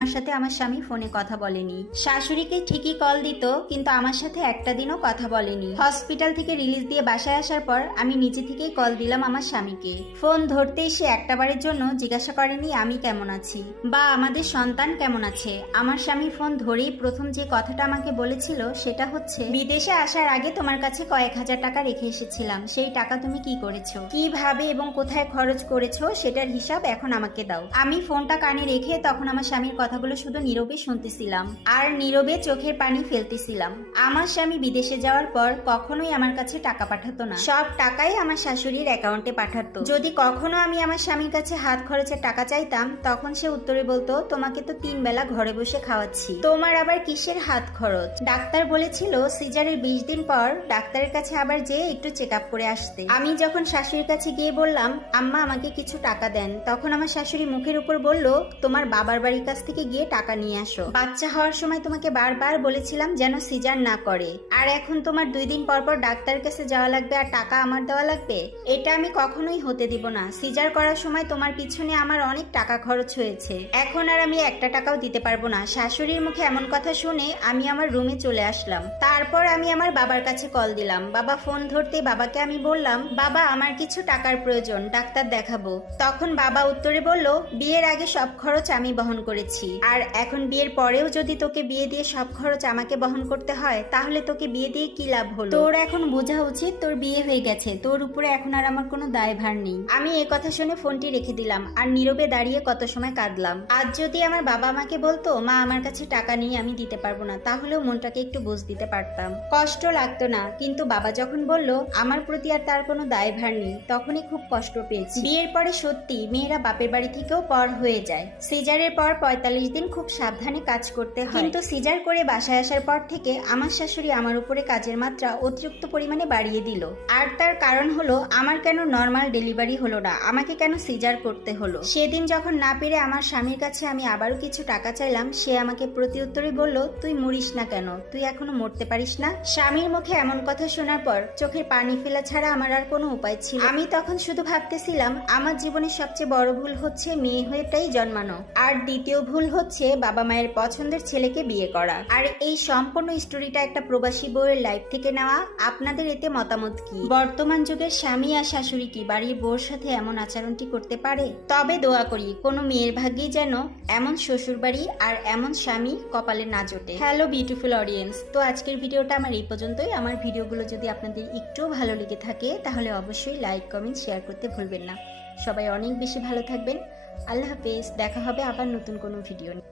আমার সাথে আমার স্বামী ফোনে কথা বলেনি। শাশুড়িকে ঠিকই কল দিত, কিন্তু আমার সাথে একটা দিনও কথা বলেনি। হসপিটাল থেকে রিলিজ দিয়ে বাসায় আসার পর আমি নিজে থেকেই কল দিলাম আমার স্বামীকে। ফোন ধরতেই সে একটাবারের জন্য জিজ্ঞাসা করেনি আমি কেমন আছি বা আমাদের সন্তান কেমন আছে। আমার স্বামী ফোন ধরেই প্রথম যে কথাটা আমাকে বলেছিল সেটা হচ্ছে, বিদেশে আসার আগে তোমার কাছে কয়েক হাজার টাকা রেখে এসেছিলাম, সেই টাকা তুমি কি করেছো, কিভাবে এবং কোথায় খরচ করেছো সেটার হিসাব এখন আমাকে দাও। আমি ফোনটা কানে রেখে তখন আমার স্বামীর কথাগুলো শুধু নীরবে শুনতেছিলাম আর নীরবে চোখের পানি ফেলতেছিলাম। আমার স্বামী বিদেশে যাওয়ার পর কখনোই আমার কাছে টাকা পাঠাতো না, সব টাকাই আমার শাশুড়ির অ্যাকাউন্টে পাঠাতো। যদি কখনো আমি আমার স্বামীর কাছে হাত খরচের টাকা চাইতাম, তখন সে উত্তরে বলতো, তোমাকে তো 3 বেলা ঘরে বসে খাওয়াচ্ছি, তোমার আবার কিসের হাত খরচ। ডাক্তার বলেছিল সিজারের 20 দিন পর ডাক্তারের কাছে আবার যেয়ে একটু চেক আপ করে আসতে। আমি যখন শাশুড়ির কাছে গিয়ে বললাম আম্মা আমাকে কিছু টাকা দেন, তখন আমার শাশুড়ি মুখের উপর বলল, তোমার বাবার বাড়ির কাছ থেকে গিয়ে টাকা নিয়ে আসো, বাচ্চা হওয়ার সময় তোমাকে বারবার বলেছিলাম যেন সিজার না করে, আর এখন তোমার 2 দিন পর পর ডাক্তারের কাছে যাওয়া লাগবে আর টাকা আমার দেওয়া লাগবে, এটা আমি কখনোই হতে দিব না। সিজার করার সময় তোমার পিছনে আমার অনেক টাকা খরচ হয়েছে, এখন আর আমি একটা টাকাও দিতে পারবো না। শাশুড়ির মুখে এমন কথা শুনে আমি আমার রুমে চলে আসলাম। তারপর আমি আমার বাবার কাছে কল দিলাম। বাবা ফোন ধরতে বাবাকে আমি বললাম, বাবা আমার কিছু টাকার প্রয়োজন, ডাক্তার দেখাবো। তখন বাবা উত্তরে বলল, বিয়ের আগে সব খরচ আমি বহন করেছি, আর এখন বিয়ের পরেও যদি তোকে বিয়ে দিয়ে সব খরচ আমাকে বহন করতে হয়, তাহলে তোকে বিয়ে দিয়ে কি লাভ হলো? তোর এখন বোঝা উচিত তোর বিয়ে হয়ে গেছে, তোর উপরে এখন আর আমার কোনো দায়ভার নেই। আমি এ কথা শুনে ফোনটি রেখে দিলাম আর নীরবে দাঁড়িয়ে কত সময় কাঁদলাম। আজ যদি আমার বাবা আমাকে বলতো মা আমার কাছে টাকা নেই আমি দিতে পারবো না, তাহলেও মনটাকে একটু বুঝ দিতে পারতাম, কষ্ট লাগতো না। কিন্তু বাবা যখন বলল আমার প্রতি আর তার কোনো দায়ভার নেই, তখনই খুব কষ্ট পেয়েছি। বিয়ের পরে সত্যি মেয়েরা বাপের বাড়ি থেকেও পর হয়ে যায়। সিজারের পর 45 দিন খুব সাবধানে কাজ করতে হয়, কিন্তু সিজার করে বাসায় আসার পর থেকে আমার শাশুড়ি আমার উপরে কাজের মাত্রা অতিরিক্ত পরিমাণে বাড়িয়ে দিল। আর তার কারণ হলো আমার কেন নর্মাল ডেলিভারি হলো না, আমাকে কেন সিজার করতে হলো। সেদিন যখন না পেরে আমার স্বামীর কাছে আমি আবারও কিছু টাকা চাইলাম, সে আমাকে প্রতি উত্তরে বলল, তুই মরিস না কেন, তুই এখনো মরতে পারিস না। স্বামীর মুখে এমন কথা শোনার পর চোখের পানি ফেলা ছাড়া আমার আর কোনো উপায় ছিল। আমি তখন শুধু ভাবতেছিলাম আমার জীবনের সবচেয়ে বড় ভুল হচ্ছে মেয়ে হয়েটাই জন্মানো, আর দ্বিতীয় ভুল হচ্ছে বাবা মায়ের পছন্দের ছেলেকে বিয়ে করা। আর এই সম্পূর্ণ স্টোরিটা একটা প্রবাসী বউয়ের লাইফ থেকে নেওয়া। আপনাদের এতে মতামত কি? বর্তমান যুগের স্বামী আর শাশুড়ি কি বাড়ির বউর সাথে এমন আচরণটি করতে পারে? তবে দোয়া করি কোনো মেয়ের ভাগ্যেই যেন এমন শ্বশুর বাড়ি আর এমন স্বামী কপালে না জোটে। হ্যালো বিউটিফুল অডিয়েন্স, তো আজকের ভিডিওটা আমার এই পর্যন্তই। আমার ভিডিওগুলো যদি আপনাদের একটু ভালো লেগে থাকে তাহলে অবশ্যই লাইক কমেন্ট শেয়ার করতে ভুলবেন না। সবাই অনেক বেশি ভালো থাকবেন। আল্লাহ হাফেজ, দেখা হবে আবার নতুন কোনো ভিডিও নিয়ে।